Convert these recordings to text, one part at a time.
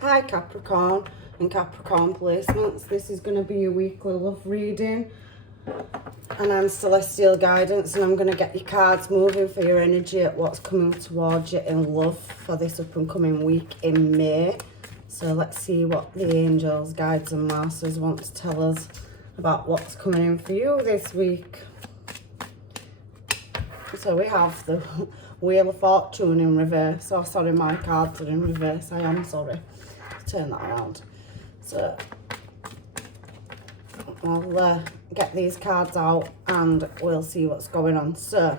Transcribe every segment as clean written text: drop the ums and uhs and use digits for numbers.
Hi Capricorn and Capricorn placements. This is going to be your weekly love reading. And I'm Celestial Guidance, and I'm going to get your cards moving for your energy at what's coming towards you in love for this up and coming week in May. So let's see what the angels, guides and masters want to tell us about what's coming in for you this week. So we have the Wheel of Fortune in reverse. Oh, sorry, my cards are in reverse. I am sorry. Turn that around. So I'll get these cards out and we'll see what's going on. So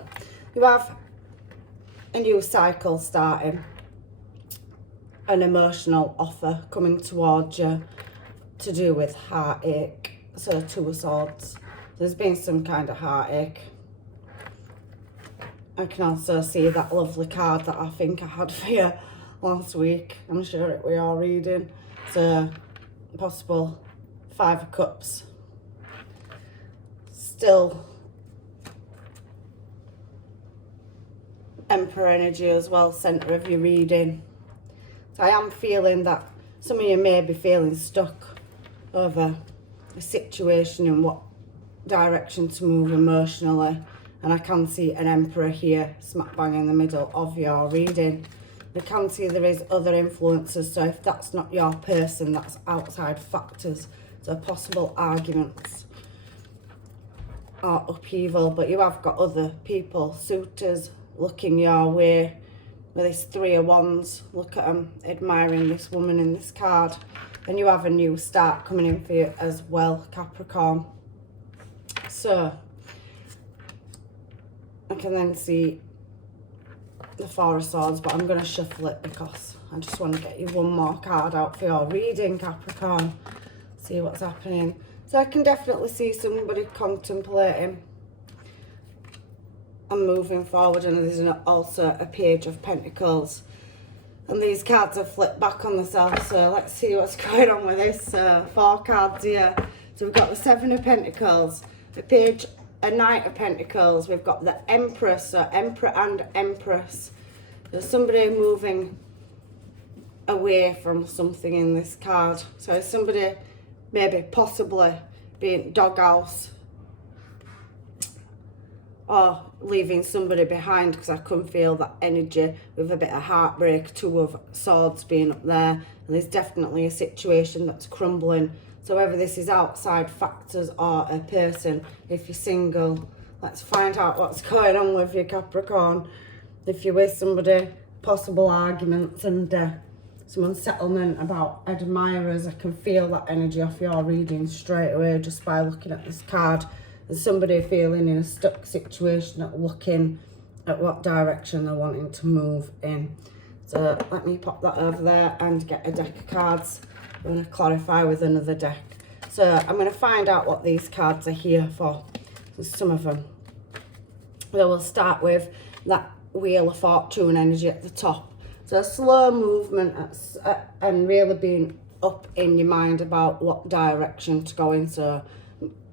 you have a new cycle starting, an emotional offer coming towards you to do with heartache. So Two of Swords. There's been some kind of heartache. I can also see that lovely card that I think I had for you last week. I'm sure we are reading. So possible Five of Cups. Still Emperor energy as well, centre of your reading. So I am feeling that some of you may be feeling stuck over a situation and what direction to move emotionally. And I can see an Emperor here, smack bang in the middle of your reading. I can see there is other influences, so if that's not your person, that's outside factors. So possible arguments or upheaval, but you have got other people, suitors, looking your way with this Three of Wands. Look at them, admiring this woman in this card. And you have a new start coming in for you as well, Capricorn. So I can then see the Four of Swords, but I'm going to shuffle it because I just want to get you one more card out for your reading, Capricorn. See what's happening. So I can definitely see somebody contemplating and moving forward, and there's also a Page of Pentacles. And these cards are flipped back on themselves, so let's see what's going on with this. Four cards here. So we've got the Seven of Pentacles, a Knight of Pentacles, we've got the Empress, so Emperor and Empress. There's somebody moving away from something in this card. So somebody maybe possibly being doghouse or leaving somebody behind, because I can feel that energy with a bit of heartbreak. Two of Swords being up there, and there's definitely a situation that's crumbling. So whether this is outside factors or a person, if you're single, let's find out what's going on with you, Capricorn. If you're with somebody, possible arguments and some unsettlement about admirers. I can feel that energy off your reading straight away just by looking at this card. There's somebody feeling in a stuck situation, at looking at what direction they're wanting to move in. So let me pop that over there and get a deck of cards. I'm going to clarify with another deck. So I'm going to find out what these cards are here for. So some of them. So we'll start with that Wheel of Fortune energy at the top. So a slow movement and really being up in your mind about what direction to go in. So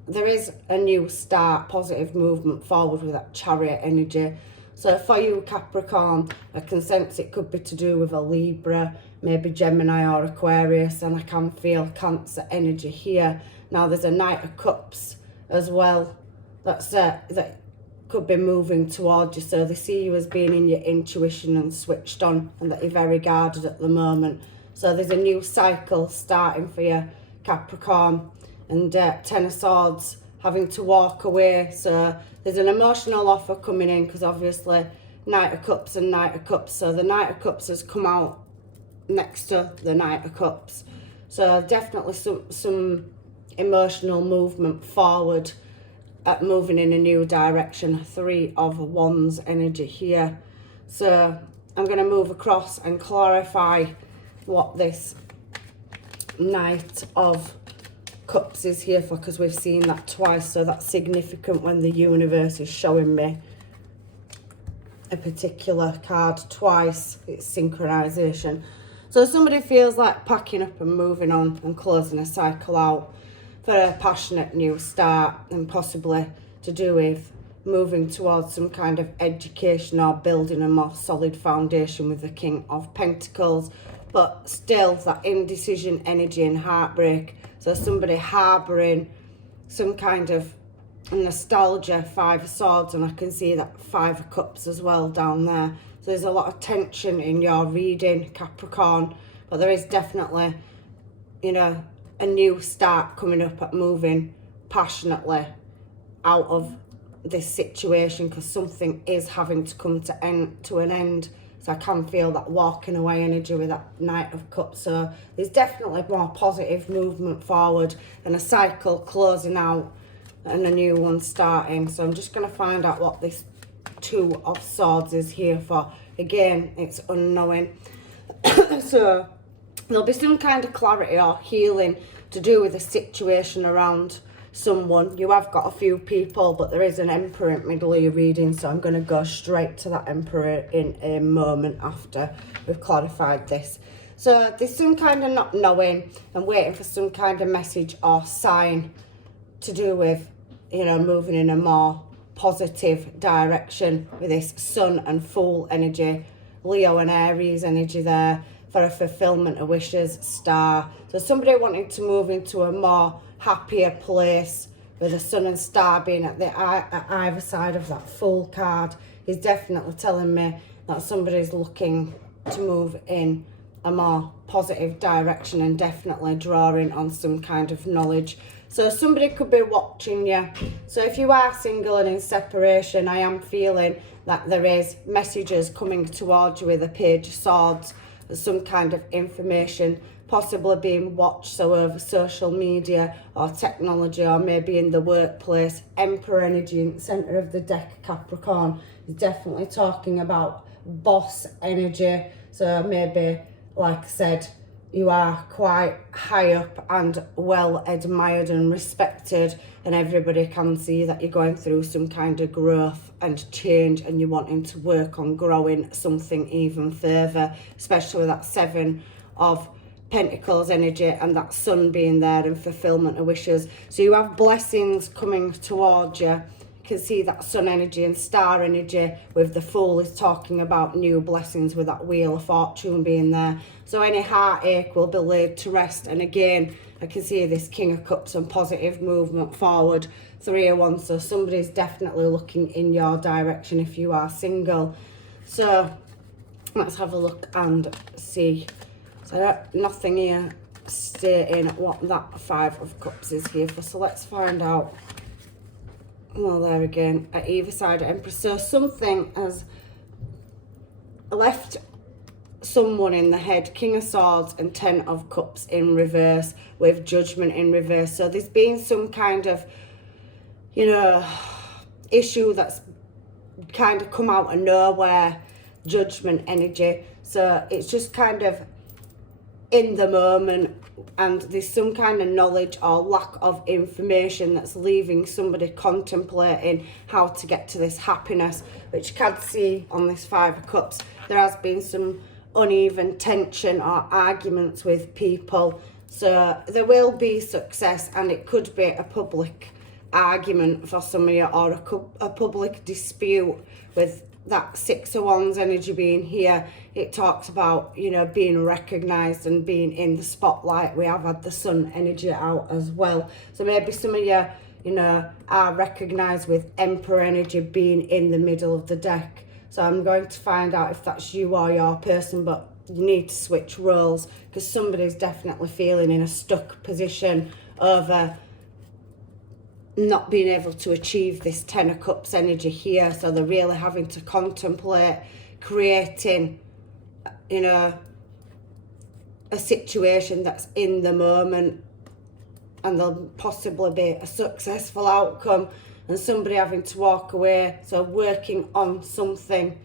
there is a new start, positive movement forward with that Chariot energy. So for you, Capricorn, I can sense it could be to do with a Libra, maybe Gemini or Aquarius, and I can feel Cancer energy here. Now there's a Knight of Cups as well that could be moving towards you. So they see you as being in your intuition and switched on, and that you're very guarded at the moment. So there's a new cycle starting for you, Capricorn. And Ten of Swords, having to walk away. So there's an emotional offer coming in, because obviously Knight of Cups and Knight of Cups. So the Knight of Cups has come out next to the Knight of Cups. So definitely some emotional movement forward, at moving in a new direction. Three of Wands energy here. So I'm going to move across and clarify what this Knight of Cups is here for, because we've seen that twice. So that's significant when the universe is showing me a particular card twice. It's synchronization. So somebody feels like packing up and moving on and closing a cycle out for a passionate new start, and possibly to do with moving towards some kind of education or building a more solid foundation with the King of Pentacles. but still that indecision energy and heartbreak. So somebody harbouring some kind of nostalgia, Five of Swords, and I can see that Five of Cups as well down there. So there's a lot of tension in your reading, Capricorn, but there is definitely, you know, a new start coming up at moving passionately out of this situation, because something is having to come to an end. So I can feel that walking away energy with that Knight of Cups. So there's definitely more positive movement forward and a cycle closing out and a new one starting. So I'm just going to find out what this Two of Swords is here for. Again, it's unknowing. So there'll be some kind of clarity or healing to do with the situation around someone. You have got a few people, but there is an Emperor in the middle of your reading, so I'm going to go straight to that Emperor in a moment after we've clarified this. So there's some kind of not knowing and waiting for some kind of message or sign to do with, you know, moving in a more positive direction with this Sun and Fool energy, Leo and Aries energy there for a fulfillment of wishes, Star. So somebody wanting to move into a more happier place with the Sun and Star being at either side of that Fool card is definitely telling me that somebody's looking to move in a more positive direction and definitely drawing on some kind of knowledge. So somebody could be watching you. So if you are single and in separation, I am feeling that there is messages coming towards you with a Page of Swords, some kind of information possibly being watched, so over social media or technology or maybe in the workplace. Emperor energy in the centre of the deck, Capricorn, is definitely talking about boss energy. So maybe, like I said, you are quite high up and well admired and respected, and everybody can see that you're going through some kind of growth and change and you're wanting to work on growing something even further, especially with that Seven of Pentacles energy and that Sun being there and fulfillment of wishes. So you have blessings coming towards you. You can see that Sun energy and Star energy with the Fool is talking about new blessings with that Wheel of Fortune being there. So any heartache will be laid to rest. And again, I can see this King of Cups and positive movement forward, Three of Wands. So somebody's definitely looking in your direction if you are single. So let's have a look and see. So nothing here stating what that Five of Cups is here for. So let's find out. Well, there again, at either side of Empress. So something has left someone in the head. King of Swords and Ten of Cups in reverse with Judgment in reverse. So there's been some kind of, you know, issue that's kind of come out of nowhere. Judgment energy. So it's just kind of in the moment, and there's some kind of knowledge or lack of information that's leaving somebody contemplating how to get to this happiness, which you can see on this Five of Cups. There has been some uneven tension or arguments with people, so there will be success, and it could be a public argument for some of you or a public dispute with that Six of Wands energy being here. It talks about, you know, being recognised and being in the spotlight. We have had the Sun energy out as well. So maybe some of you, you know, are recognised with Emperor energy being in the middle of the deck. So I'm going to find out if that's you or your person, but you need to switch roles because somebody's definitely feeling in a stuck position over not being able to achieve this Ten of Cups energy here. So they're really having to contemplate creating, you know, a situation that's in the moment, and there'll possibly be a successful outcome and somebody having to walk away. So working on something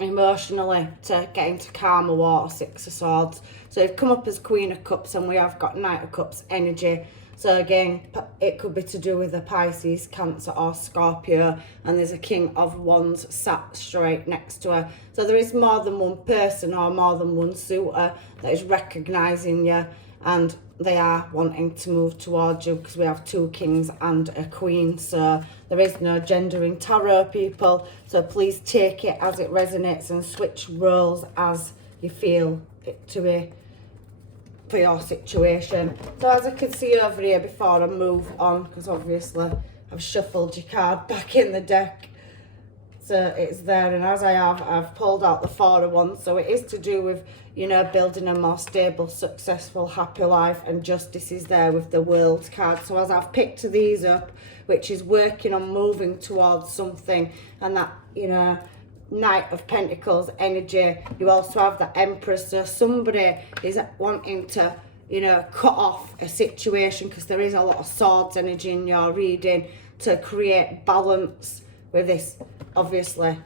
emotionally to get into calmer water, Six of Swords. So they've come up as Queen of Cups, and we have got Knight of Cups energy. So again, it could be to do with a Pisces, Cancer or Scorpio, and there's a King of Wands sat straight next to her. So there is more than one person or more than one suitor that is recognising you, and they are wanting to move towards you because we have two kings and a queen. So there is no gender in tarot, people. So please take it as it resonates and switch roles as you feel it to be for your situation. So as I can see over here, before I move on, because obviously I've shuffled your card back in the deck, so it's there, and as I've pulled out the Four of Wands. So it is to do with, you know, building a more stable, successful, happy life, and justice is there with the World card. So as I've picked these up, which is working on moving towards something, and that, you know, Knight of Pentacles energy, you also have the Empress. So somebody is wanting to, you know, cut off a situation, because there is a lot of Swords energy in your reading, to create balance with this, obviously,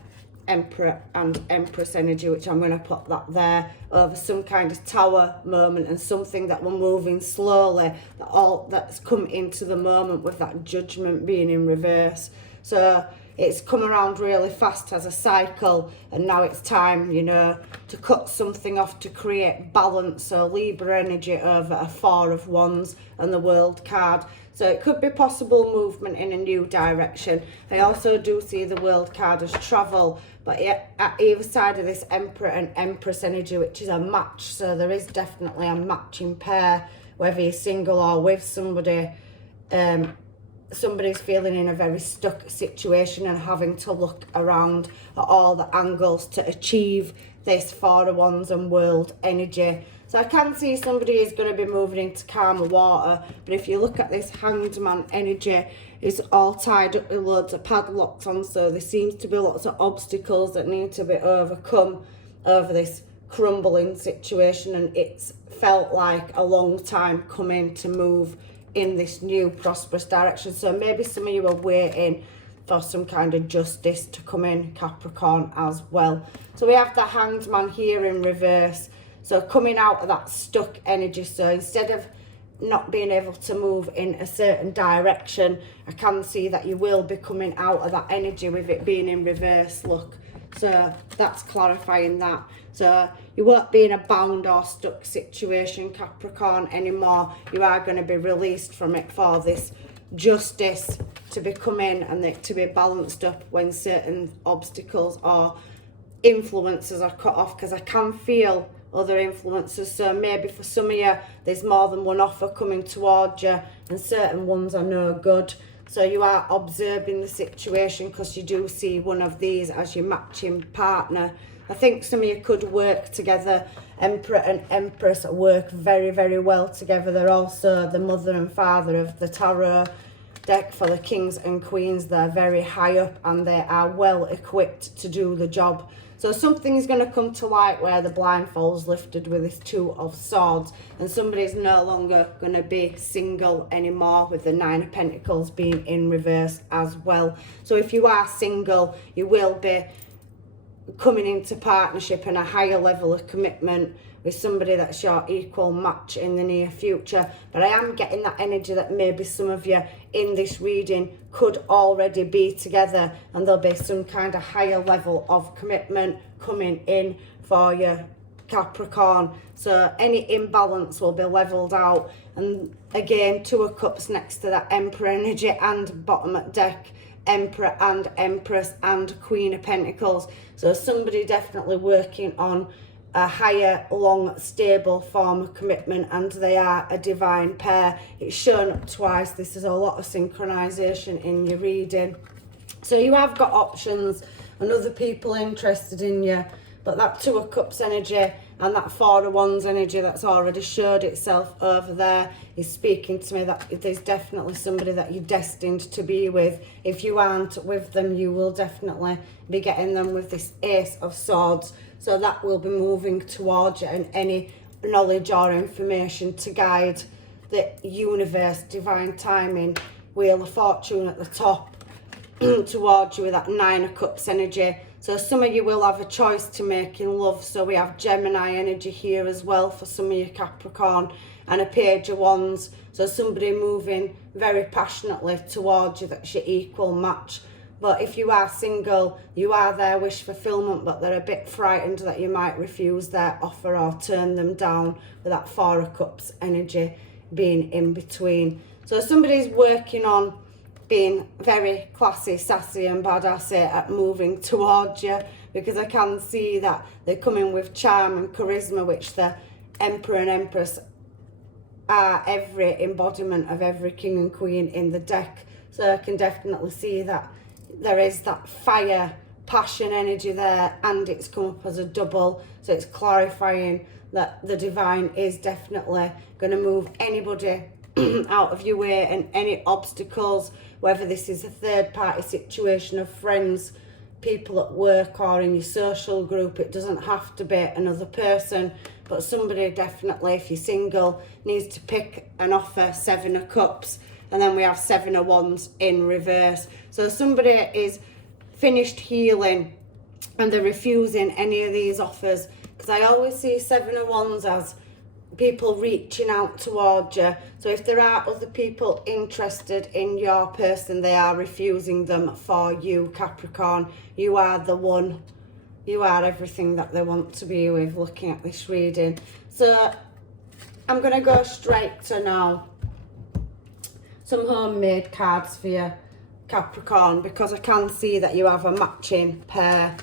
Emperor and Empress energy, which I'm going to put that there over some kind of Tower moment, and something that we're moving slowly, that's come into the moment with that Judgment being in reverse. So it's come around really fast as a cycle, and now it's time, you know, to cut something off to create balance. So Libra energy over a Four of Wands and the World card. So it could be possible movement in a new direction. I also do see the World card as travel, but at either side of this Emperor and Empress energy, which is a match. So there is definitely a matching pair, whether you're single or with somebody. Somebody's feeling in a very stuck situation and having to look around at all the angles to achieve this Four of Wands and World energy. So I can see somebody is going to be moving into calmer water, but if you look at this Hanged Man energy, it's all tied up with loads of padlocks on, so there seems to be lots of obstacles that need to be overcome over this crumbling situation, and it's felt like a long time coming to move in this new prosperous direction. So maybe some of you are waiting for some kind of justice to come in, Capricorn, as well. So we have the Hanged Man here in reverse, so coming out of that stuck energy. So instead of not being able to move in a certain direction, I can see that you will be coming out of that energy with it being in reverse, look. So that's clarifying that. So you won't be in a bound or stuck situation, Capricorn, anymore. You are going to be released from it for this justice to be coming, and it to be balanced up when certain obstacles or influences are cut off, because I can feel other influences. So maybe for some of you, there's more than one offer coming towards you, and certain ones are no good. So you are observing the situation, because you do see one of these as your matching partner. I think some of you could work together. Emperor and Empress work very, very well together. They're also the mother and father of the tarot deck for the kings and queens. They're very high up, and they are well equipped to do the job. So something is going to come to light where the blindfold's lifted with this Two of Swords, and somebody's no longer going to be single anymore, with the Nine of Pentacles being in reverse as well. So if you are single, you will be coming into partnership and a higher level of commitment with somebody that's your equal match in the near future. But I am getting that energy that maybe some of you in this reading could already be together, and there'll be some kind of higher level of commitment coming in for you, Capricorn. So any imbalance will be leveled out. And again, Two of Cups next to that Emperor energy, and bottom at deck, Emperor and Empress and Queen of Pentacles. So somebody definitely working on a higher, long, stable form of commitment, and they are a divine pair. It's shown up twice. This is a lot of synchronization in your reading. So you have got options and other people interested in you, but that Two of Cups energy and that Four of Wands energy that's already showed itself over there is speaking to me that there's definitely somebody that you're destined to be with. If you aren't with them, you will definitely be getting them with this Ace of Swords. So that will be moving towards you, and any knowledge or information to guide the universe, divine timing, Wheel of Fortune at the top, towards you with that Nine of Cups energy. So some of you will have a choice to make in love. So we have Gemini energy here as well for some of you, Capricorn, and a Page of Wands. So somebody moving very passionately towards you that's your equal match. But if you are single, you are their wish fulfillment, but they're a bit frightened that you might refuse their offer or turn them down, with that Four of Cups energy being in between. So somebody's working on being very classy, sassy and badassy at moving towards you, because I can see that they're coming with charm and charisma, which the Emperor and Empress are every embodiment of every king and queen in the deck. So I can definitely see that there is that fire, passion energy there, and it's come up as a double. So it's clarifying that the divine is definitely going to move anybody out of your way, and any obstacles, whether this is a third party situation of friends, people at work, or in your social group. It doesn't have to be another person, but somebody definitely, if you're single, needs to pick an offer. 7 of Cups, and then we have 7 of Wands in reverse. So somebody is finished healing and they're refusing any of these offers, because I always see 7 of Wands as people reaching out towards you. So if there are other people interested in your person, they are refusing them for you, Capricorn. You are the one. You are everything that they want to be with, looking at this reading. So I'm going to go straight to now some homemade cards for you, Capricorn, because I can see that you have a matching pair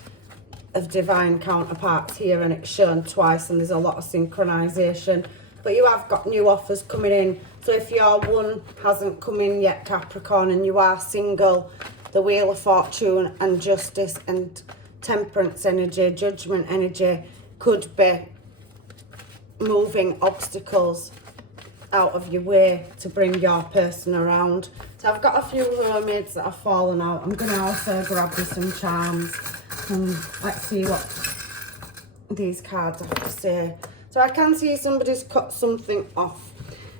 of divine counterparts here, and it's shown twice, and there's a lot of synchronization. But you have got new offers coming in. So if your one hasn't come in yet, Capricorn, and you are single, the Wheel of Fortune and Justice and Temperance energy, Judgment energy could be moving obstacles out of your way to bring your person around. So I've got a few mermaids that have fallen out. I'm going to also grab you some charms, and let's see what these cards have to say. So I can see somebody's cut something off,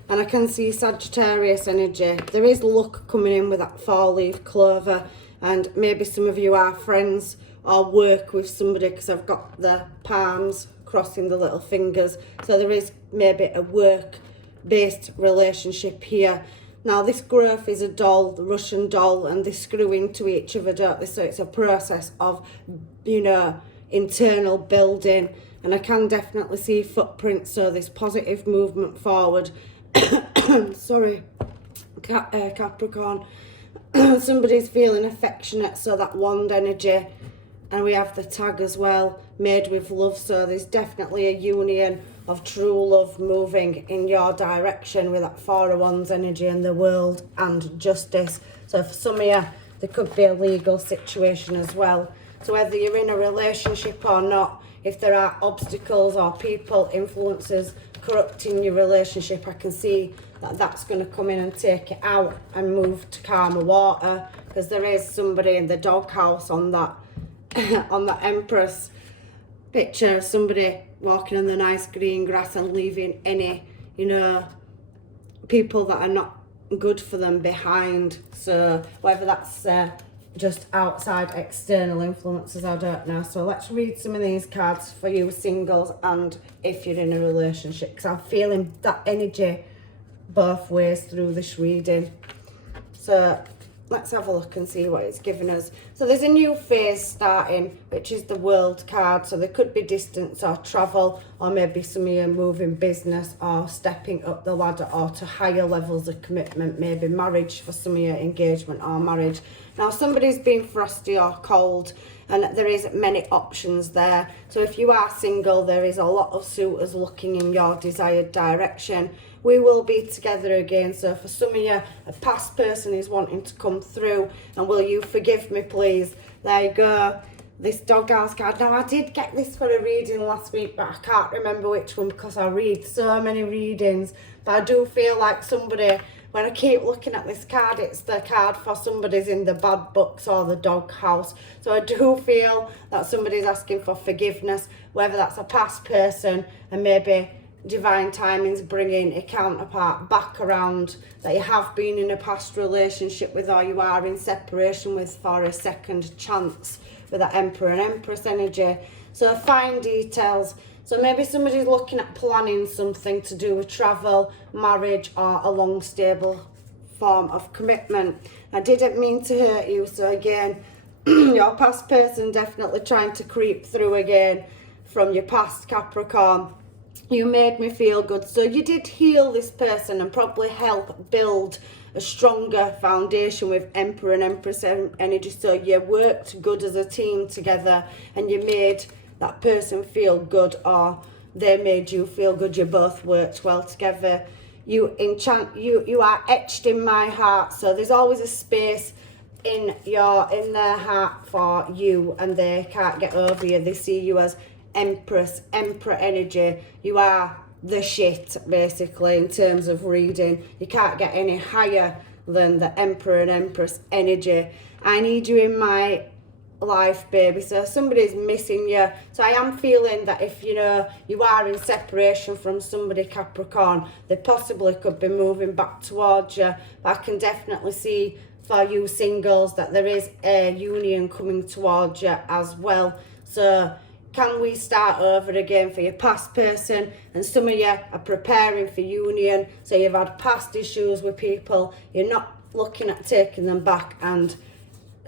and I can see Sagittarius energy. There is luck coming in with that 4-leaf clover, and maybe some of you are friends or work with somebody, because I've got the palms crossing the little fingers. So there is maybe a work-based relationship here. Now this growth is a doll, the Russian doll, and they screw into each other, don't they? So it's a process of, you know, internal building, and I can definitely see footprints. So this positive movement forward. Sorry, Capricorn. Somebody's feeling affectionate, so that wand energy. And we have the tag as well, made with love. So there's definitely a union of true love moving in your direction with that 4 of Wands energy and the World and Justice. So for some of you, there could be a legal situation as well. So whether you're in a relationship or not, if there are obstacles or people, influences corrupting your relationship, I can see that that's going to come in and take it out and move to calmer water, because there is somebody in the doghouse on that on that Empress picture, somebody walking on the nice green grass and leaving any, you know, people that are not good for them behind. So whether that's just outside external influences, I don't know. So let's read some of these cards for you singles, and if you're in a relationship, because I'm feeling that energy both ways through this reading. So let's have a look and see what it's given us. So there's a new phase starting, which is the World card. So there could be distance or travel, or maybe some of you moving business or stepping up the ladder or to higher levels of commitment, maybe marriage for some of you, engagement or marriage. Now somebody's been frosty or cold, and there is many options there. So if you are single, there is a lot of suitors looking in your desired direction. We will be together again. So for some of you, a past person is wanting to come through, and will you forgive me please? There you go, this doghouse card. Now I did get this for a reading last week, but I can't remember which one, because I read so many readings. But I do feel like somebody, when I keep looking at this card, it's the card for somebody's in the bad books or the doghouse. So I do feel that somebody's asking for forgiveness, whether that's a past person, and maybe divine timing's bringing a counterpart back around that you have been in a past relationship with, or you are in separation with, for a second chance with that Emperor and Empress energy. So fine details. So maybe somebody's looking at planning something to do with travel, marriage, or a long stable form of commitment. I didn't mean to hurt you. So again, your past person definitely trying to creep through again from your past, Capricorn. You made me feel good. So you did heal this person and probably help build a stronger foundation with Emperor and Empress energy. So you worked good as a team together and you made that person feel good, or they made you feel good. You both worked well together. You are etched in my heart. So there's always a space in their heart for you, and they can't get over you. They see you as Empress, Emperor energy. You are the shit, basically, in terms of reading. You can't get any higher than the Emperor and Empress energy. I need you in my life, baby. So somebody's missing you. So I am feeling that if you are in separation from somebody, Capricorn, they possibly could be moving back towards you. But I can definitely see for you singles that there is a union coming towards you as well. So can we start over again for your past person? And some of you are preparing for union. So you've had past issues with people. You're not looking at taking them back, and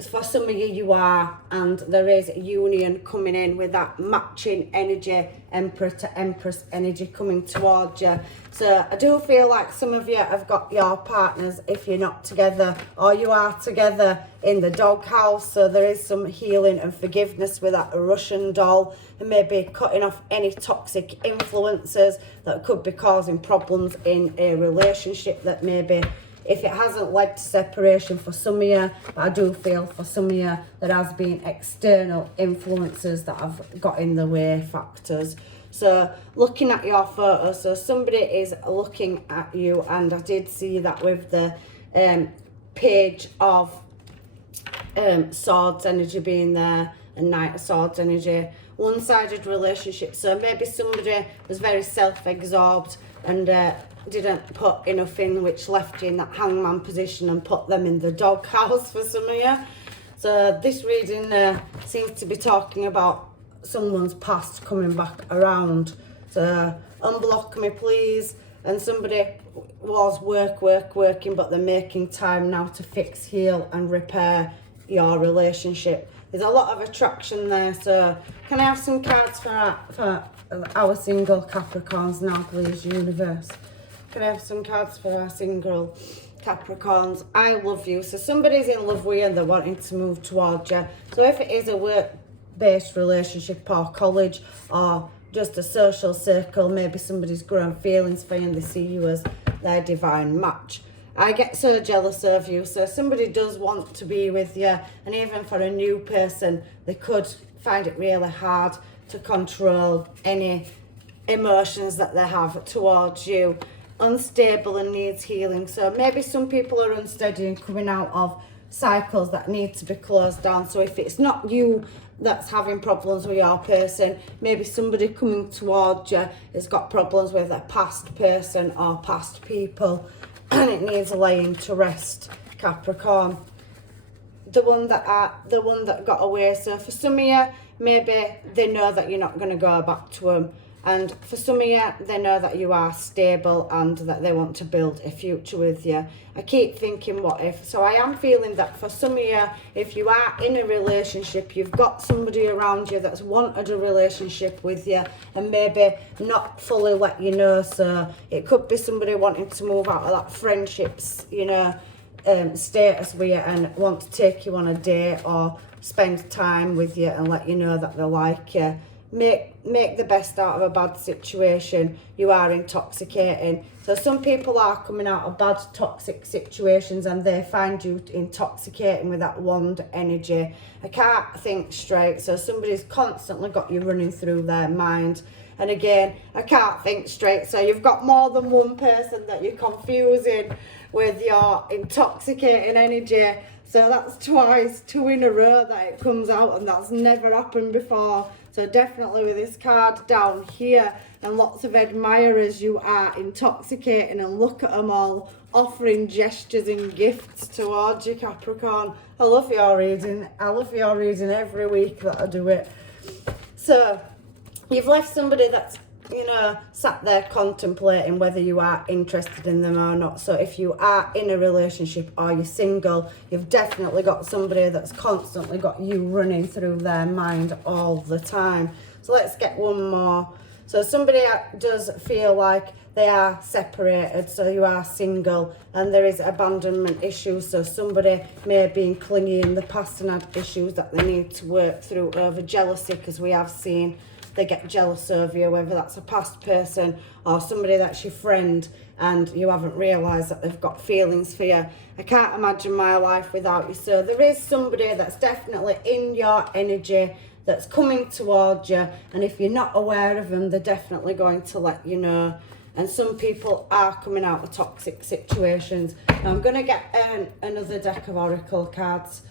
for some of you, you are, and there is union coming in with that matching energy, Emperor to Empress energy coming towards you. So I do feel like some of you have got your partners, if you're not together, or you are together, in the doghouse. So there is some healing and forgiveness with that Russian doll, and maybe cutting off any toxic influences that could be causing problems in a relationship, that maybe, if it hasn't led to separation for some of you, but I do feel for some of you there has been external influences that have got in the way, factors. So looking at your photo, so somebody is looking at you, and I did see that with the Page of Swords energy being there, and Knight of Swords energy. One-sided relationship, so maybe somebody was very self-absorbed and didn't put enough in, which left you in that hangman position and put them in the doghouse for some of you. So this reading seems to be talking about someone's past coming back around. So unblock me, please. And somebody was working, but they're making time now to fix, heal and repair your relationship. There's a lot of attraction there. So can I have some cards for our single Capricorns now, please, universe? Can I have some cards for our single Capricorns? I love you. So somebody's in love with you and they're wanting to move towards you. So if it is a work-based relationship or college or just a social circle, maybe somebody's grown feelings for you and they see you as their divine match. I get so jealous of you. So somebody does want to be with you, and even for a new person, they could find it really hard to control any emotions that they have towards you. Unstable and needs healing. So maybe some people are unsteady and coming out of cycles that need to be closed down. So if it's not you that's having problems with your person, maybe somebody coming towards you has got problems with a past person or past people, and it needs laying to rest, Capricorn. The one that got away. So for some of you, maybe they know that you're not going to go back to them. And for some of you, they know that you are stable and that they want to build a future with you. I keep thinking, what if? So I am feeling that for some of you, if you are in a relationship, you've got somebody around you that's wanted a relationship with you and maybe not fully let you know. So it could be somebody wanting to move out of that friendships, status with you and want to take you on a date or spend time with you and let you know that they like you. Make the best out of a bad situation. You are intoxicating. So some people are coming out of bad toxic situations and they find you intoxicating with that wand energy. I can't think straight. So somebody's constantly got you running through their mind. And again, I can't think straight. So you've got more than one person that you're confusing with your intoxicating energy. So that's twice, 2 in a row that it comes out, and that's never happened before. So definitely with this card down here and lots of admirers, you are intoxicating, and look at them all offering gestures and gifts towards you, Capricorn. I love your reading. I love your reading every week that I do it. So you've left somebody that's, sat there contemplating whether you are interested in them or not. So if you are in a relationship or you're single, you've definitely got somebody that's constantly got you running through their mind all the time. So let's get one more. So somebody does feel like they are separated, so you are single, and there is abandonment issues. So somebody may have been clingy in the past and had issues that they need to work through over jealousy, because we have seen they get jealous over you, whether that's a past person or somebody that's your friend and you haven't realised that they've got feelings for you. I can't imagine my life without you. So there is somebody that's definitely in your energy that's coming towards you, and if you're not aware of them, they're definitely going to let you know. And some people are coming out of toxic situations. Now I'm going to get another deck of oracle cards.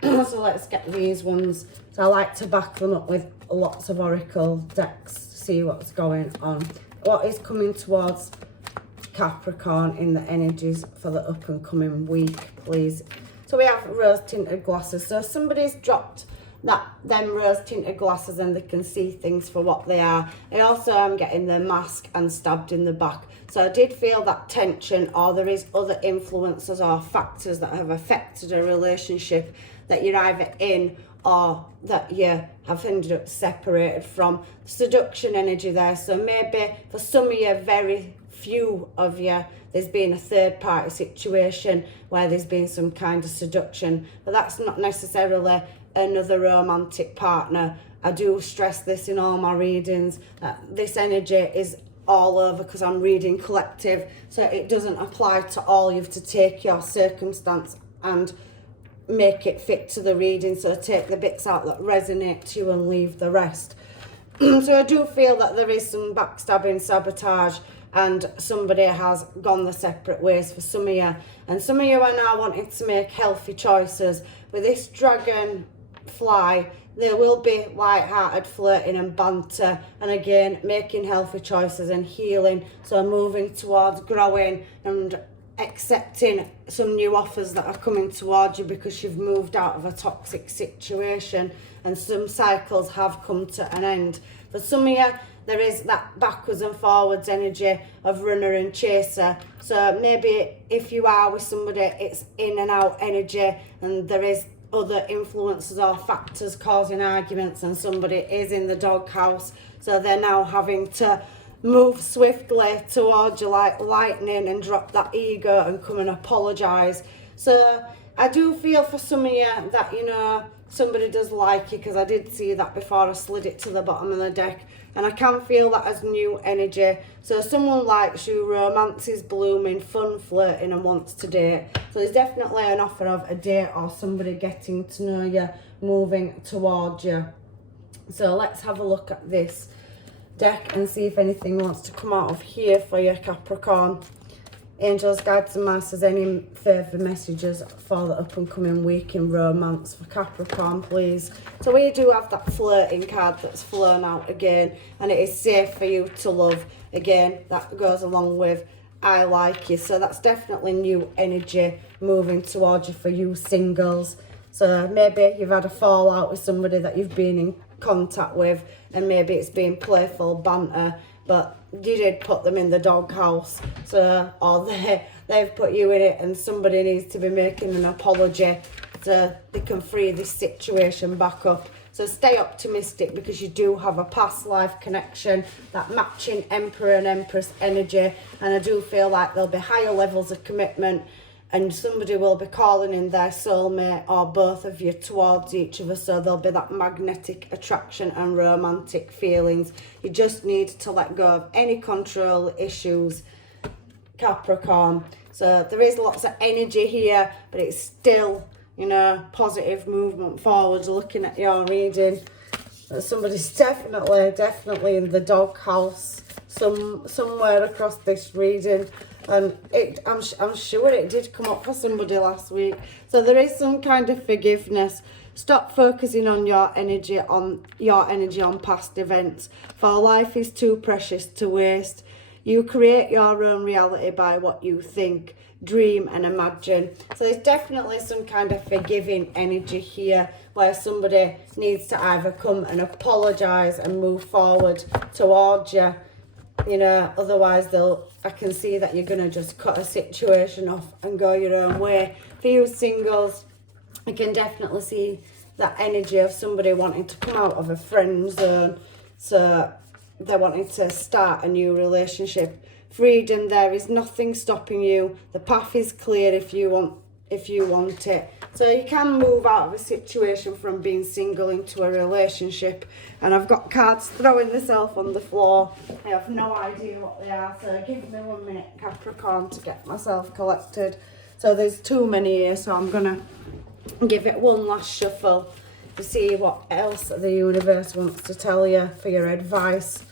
So let's get these ones. So I like to back them up with lots of oracle decks to see what's going on. What is coming towards Capricorn in the energies for the up and coming week, please? So we have rose tinted glasses. So somebody's dropped them rose tinted glasses and they can see things for what they are. I also am getting the mask and stabbed in the back. So I did feel that tension, or there is other influences or factors that have affected a relationship that you're either in or that you have ended up separated from. Seduction energy there. So maybe for some of you, very few of you, there's been a third party situation where there's been some kind of seduction, but that's not necessarily another romantic partner. I do stress this in all my readings, that this energy is all over, because I'm reading collective, so it doesn't apply to all. You have to take your circumstance and make it fit to the reading. So take the bits out that resonate to you and leave the rest. So I do feel that there is some backstabbing, sabotage, and somebody has gone the separate ways for some of you. And some of you are now wanting to make healthy choices. With this dragonfly, there will be light-hearted flirting and banter, and again making healthy choices and healing. So moving towards growing and accepting some new offers that are coming towards you, because you've moved out of a toxic situation and some cycles have come to an end. For some of you, there is that backwards and forwards energy of runner and chaser. So maybe if you are with somebody, it's in and out energy, and there is other influences or factors causing arguments, and somebody is in the doghouse. So they're now having to move swiftly towards you like lightning and drop that ego and come and apologise. So I do feel for some of you that, you know, somebody does like you, because I did see that before I slid it to the bottom of the deck, and I can feel that as new energy. So someone likes you, romance is blooming, fun, flirting, and wants to date. So there's definitely an offer of a date or somebody getting to know you, moving towards you. So let's have a look at this deck and see if anything wants to come out of here for you, Capricorn. Angels, guides and masters, any further messages for the up and coming week in romance for Capricorn, please? So we do have that flirting card that's flown out again, and it is safe for you to love. Again, that goes along with I like you. So that's definitely new energy moving towards you for you singles. So maybe you've had a fallout with somebody that you've been in contact with, and maybe it's been playful banter, but you did put them in the doghouse, so, or they've put you in it, and somebody needs to be making an apology so they can free this situation back up. So stay optimistic, because you do have a past life connection, that matching Emperor and Empress energy, and I do feel like there'll be higher levels of commitment, and somebody will be calling in their soulmate or both of you towards each other. So there'll be that magnetic attraction and romantic feelings. You just need to let go of any control issues, Capricorn. So there is lots of energy here, but it's still, you know, positive movement forwards. Looking at your reading, somebody's definitely in the doghouse somewhere across this reading. And I'm sure it did come up for somebody last week. So there is some kind of forgiveness. Stop focusing on your energy on past events, for life is too precious to waste. You create your own reality by what you think, dream and imagine. So there's definitely some kind of forgiving energy here, where somebody needs to either come and apologise and move forward towards you. You know, otherwise I can see that you're going to just cut a situation off and go your own way. For you singles, I can definitely see that energy of somebody wanting to come out of a friend zone. So they're wanting to start a new relationship. Freedom, there is nothing stopping you. The path is clear if you want it. So you can move out of a situation from being single into a relationship. And I've got cards throwing themselves on the floor. I have no idea what they are, so give me 1 minute, Capricorn, to get myself collected. So there's too many here, so I'm gonna give it one last shuffle to see what else the universe wants to tell you for your advice.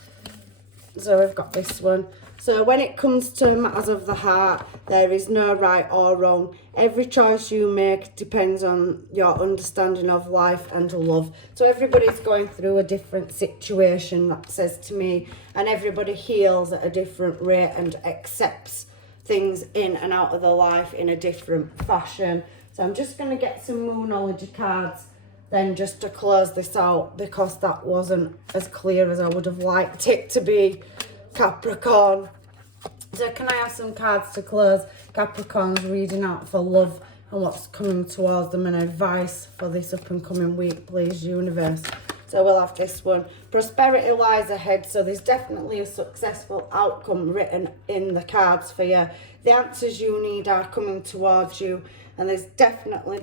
So we've got this one. So when it comes to matters of the heart, there is no right or wrong. Every choice you make depends on your understanding of life and love. So everybody's going through a different situation, that says to me, and everybody heals at a different rate and accepts things in and out of their life in a different fashion. So I'm just going to get some Moonology cards then just to close this out, because that wasn't as clear as I would have liked it to be, Capricorn. So can I have some cards to close Capricorn's reading out for love and what's coming towards them, and advice for this up and coming week, please, universe? So we'll have this one. Prosperity lies ahead, so there's definitely a successful outcome written in the cards for you. The answers you need are coming towards you, and there's definitely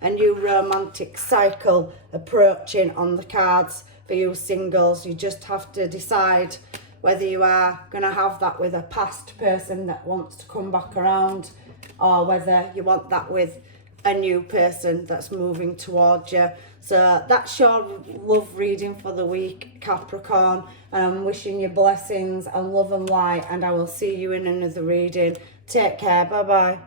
a new romantic cycle approaching on the cards for you singles. You just have to decide whether you are going to have that with a past person that wants to come back around, or whether you want that with a new person that's moving towards you. So that's your love reading for the week, Capricorn, and I'm wishing you blessings and love and light, and I will see you in another reading. Take care. Bye bye.